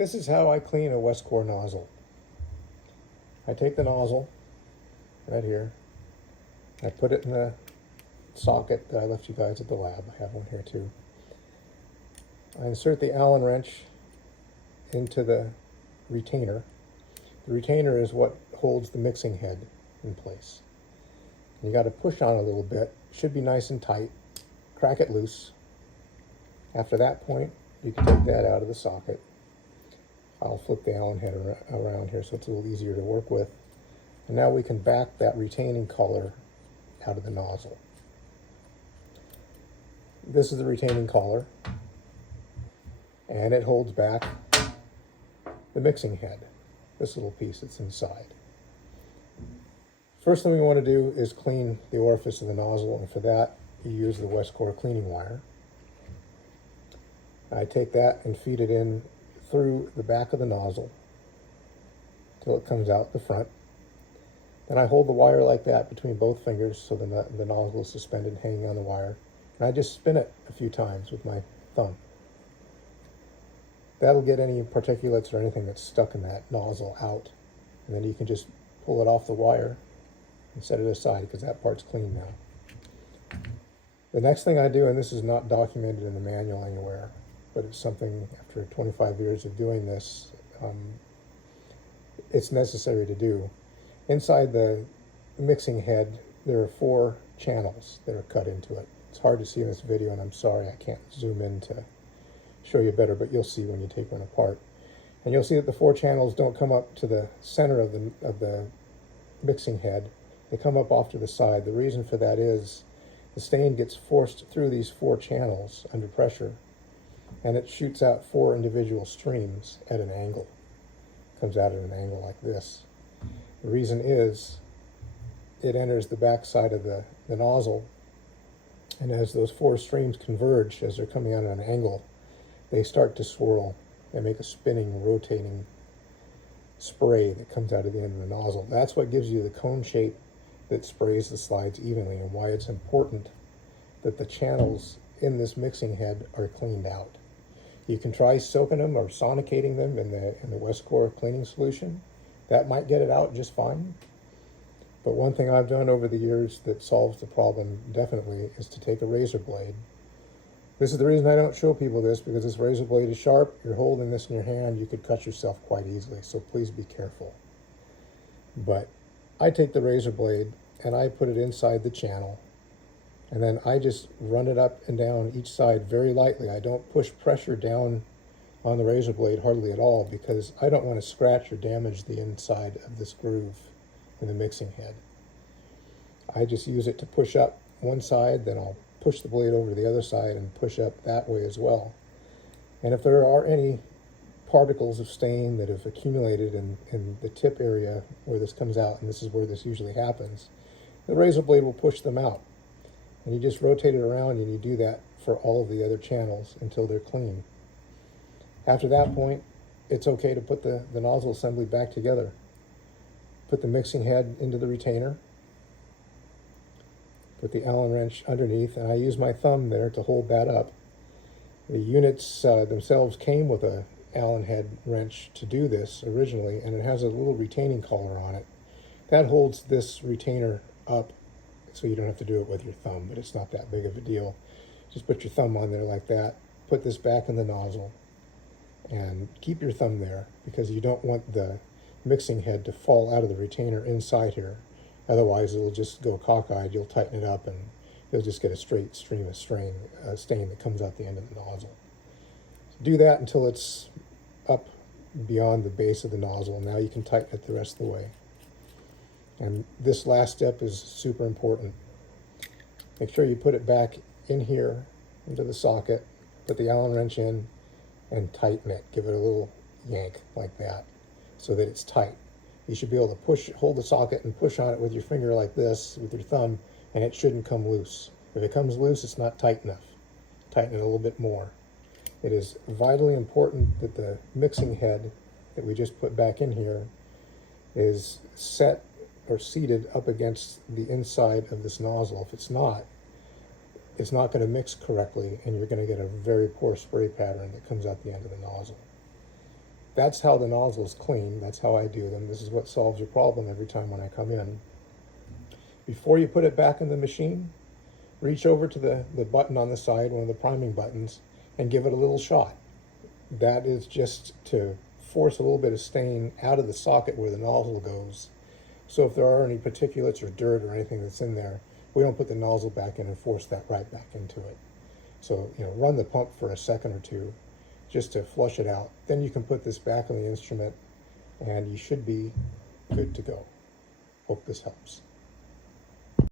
This is how I clean a Wescor nozzle. I take the nozzle right here. I put it in the socket that I left you guys at the lab. I have one here too. I insert the Allen wrench into the retainer. The retainer is what holds the mixing head in place. You got to push on it a little bit. It should be nice and tight. Crack it loose. After that point, you can take that out of the socket. I'll flip the Allen head around here so it's a little easier to work with. And now we can back that retaining collar out of the nozzle. This is the retaining collar, and it holds back the mixing head, this little piece that's inside. First thing we want to do is clean the orifice of the nozzle, and for that you use the Wescor cleaning wire. I take that and feed it in through the back of the nozzle till it comes out the front. Then I hold the wire like that between both fingers so the nozzle is suspended hanging on the wire. And I just spin it a few times with my thumb. That'll get any particulates or anything that's stuck in that nozzle out. And then you can just pull it off the wire and set it aside because that part's clean now. The next thing I do, and this is not documented in the manual anywhere, but it's something after 25 years of doing this, it's necessary to do. Inside the mixing head, there are 4 channels that are cut into it. It's hard to see in this video, and I'm sorry I can't zoom in to show you better, but you'll see when you take one apart. And you'll see that the 4 channels don't come up to the center of the mixing head. They come up off to the side. The reason for that is the stain gets forced through these 4 channels under pressure, and it shoots out 4 individual streams at an angle. It comes out at an angle like this. The reason is it enters the back side of the nozzle, and as those 4 streams converge, as they're coming out at an angle, they start to swirl. They make a spinning, rotating spray that comes out of the end of the nozzle. That's what gives you the cone shape that sprays the slides evenly, and why it's important that the channels in this mixing head are cleaned out. You can try soaking them or sonicating them in the Wescor cleaning solution. That might get it out just fine. But one thing I've done over the years that solves the problem definitely is to take a razor blade. This is the reason I don't show people this, because this razor blade is sharp. You're holding this in your hand, you could cut yourself quite easily, so please be careful. But I take the razor blade and I put it inside the channel, and then I just run it up and down each side very lightly. I don't push pressure down on the razor blade hardly at all, because I don't want to scratch or damage the inside of this groove in the mixing head. I just use it to push up one side, then I'll push the blade over to the other side and push up that way as well. And if there are any particles of stain that have accumulated in the tip area where this comes out, and this is where this usually happens, the razor blade will push them out. And you just rotate it around, and you do that for all of the other channels until they're clean. After that point, it's okay to put the nozzle assembly back together. Put the mixing head into the retainer, put the Allen wrench underneath, and I use my thumb there to hold that up. The units themselves came with a Allen head wrench to do this originally, and it has a little retaining collar on it. That holds this retainer up so you don't have to do it with your thumb, but it's not that big of a deal. Just put your thumb on there like that, put this back in the nozzle, and keep your thumb there, because you don't want the mixing head to fall out of the retainer inside here. Otherwise it'll just go cockeyed. You'll tighten it up and you'll just get a straight stream of stain that comes out the end of the nozzle. So do that until it's up beyond the base of the nozzle. Now you can tighten it the rest of the way. And this last step is super important. Make sure you put it back in here into the socket, put the Allen wrench in, and tighten it. Give it a little yank like that so that it's tight. You should be able to hold the socket and push on it with your finger like this, with your thumb, and it shouldn't come loose. If it comes loose, it's not tight enough. Tighten it a little bit more. It is vitally important that the mixing head that we just put back in here is set or seated up against the inside of this nozzle. If it's not going to mix correctly, and you're going to get a very poor spray pattern that comes out the end of the nozzle. That's how the nozzles clean. That's how I do them. This is what solves your problem every time when I come in. Before you put it back in the machine, reach over to the button on the side, one of the priming buttons, and give it a little shot. That is just to force a little bit of stain out of the socket where the nozzle goes. So if there are any particulates or dirt or anything that's in there, we don't put the nozzle back in and force that right back into it. So, run the pump for a second or two just to flush it out. Then you can put this back on the instrument and you should be good to go. Hope this helps.